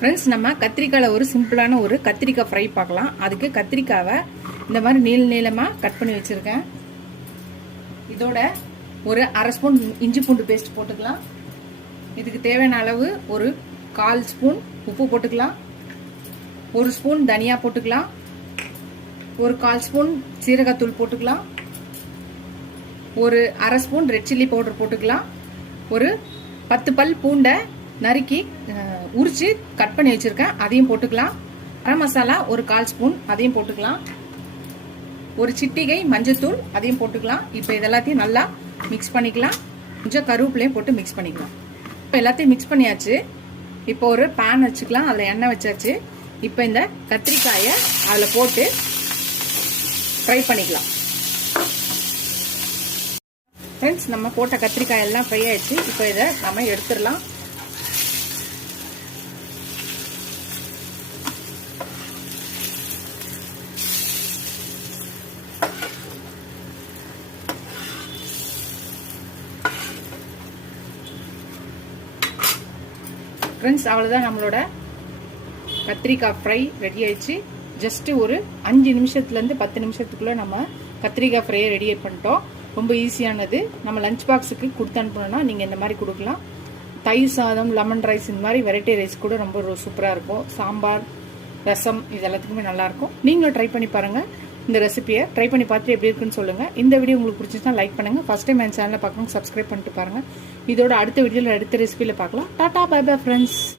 Friends, நம்ம கத்திரிக்காயில் ஒரு சிம்பிளான ஒரு கத்திரிக்காய் ஃப்ரை பார்க்கலாம். அதுக்கு கத்திரிக்காவை இந்த மாதிரி நீளமாக கட் பண்ணி வச்சுருக்கேன். இதோட ஒரு அரை ஸ்பூன் இஞ்சி பூண்டு பேஸ்ட் போட்டுக்கலாம். இதுக்கு தேவையான அளவு ஒரு 1/4 ஸ்பூன் உப்பு போட்டுக்கலாம். 1 ஸ்பூன் தனியா போட்டுக்கலாம். ஒரு 1/4 ஸ்பூன் சீரகத்தூள் போட்டுக்கலாம். ஒரு அரை ஸ்பூன் ரெட் சில்லி பவுடர் போட்டுக்கலாம். ஒரு 10 பல் பூண்டை நறுக்கி உரிச்சு கட் பண்ணி வச்சிருக்கேன், அதையும் போட்டுக்கலாம். கரம் மசாலா ஒரு 1/4 ஸ்பூன், அதையும் போட்டுக்கலாம். ஒரு சிட்டிகை மஞ்சத்தூள், அதையும் போட்டுக்கலாம். இப்போ இதெல்லாத்தையும் நல்லா மிக்ஸ் பண்ணிக்கலாம். கொஞ்சம் கருவேப்பிலையும் போட்டு மிக்ஸ் பண்ணிக்கலாம். இப்போ எல்லாத்தையும் மிக்ஸ் பண்ணியாச்சு. இப்போ ஒரு பேன் வச்சுக்கலாம், அதில் எண்ணெய் வச்சாச்சு. இப்போ இந்த கத்திரிக்காயை அதில் போட்டு ஃப்ரை பண்ணிக்கலாம். ஃப்ரெண்ட்ஸ், நம்ம போட்ட கத்திரிக்காய் எல்லாம் ஃப்ரை ஆயிடுச்சு. இப்போ இதை நம்ம எடுத்துடலாம். ஃப்ரெண்ட்ஸ், அவ்வளோதான், நம்மளோட கத்திரிக்காய் ஃப்ரை ரெடி ஆயிடுச்சு. ஜஸ்ட்டு ஒரு 5 நிமிஷத்துலேருந்து 10 நிமிஷத்துக்குள்ளே நம்ம கத்திரிக்காய் ஃப்ரையை ரெடி பண்ணிட்டோம். ரொம்ப ஈஸியானது. நம்ம லஞ்ச் பாக்ஸுக்கு கொடுத்து அனுப்பணும்னா நீங்கள் இந்த மாதிரி கொடுக்கலாம். தயிர் சாதம், லெமன் ரைஸ், இந்த மாதிரி வெரைட்டி ரைஸ் கூட ரொம்ப சூப்பராக இருக்கும். சாம்பார், ரசம், இது எல்லாத்துக்குமே நல்லாயிருக்கும். நீங்களும் ட்ரை பண்ணி பாருங்கள். இந்த ரெசிபியை ட்ரை பண்ணி பார்த்துட்டு எப்படி இருக்குன்னு சொல்லுங்கள். இந்த வீடியோ உங்களுக்கு பிடிச்சிச்சுன்னா லைக் பண்ணுங்கள். ஃபர்ஸ்ட் டைம் என் சேனலை பார்க்கணும், சப்ஸ்கிரைப் பண்ணிட்டு பாருங்கள். இதோட அடுத்த வீடியோவில் அடுத்த ரெசிபியில் பார்க்கலாம். Tata, bye bye friends.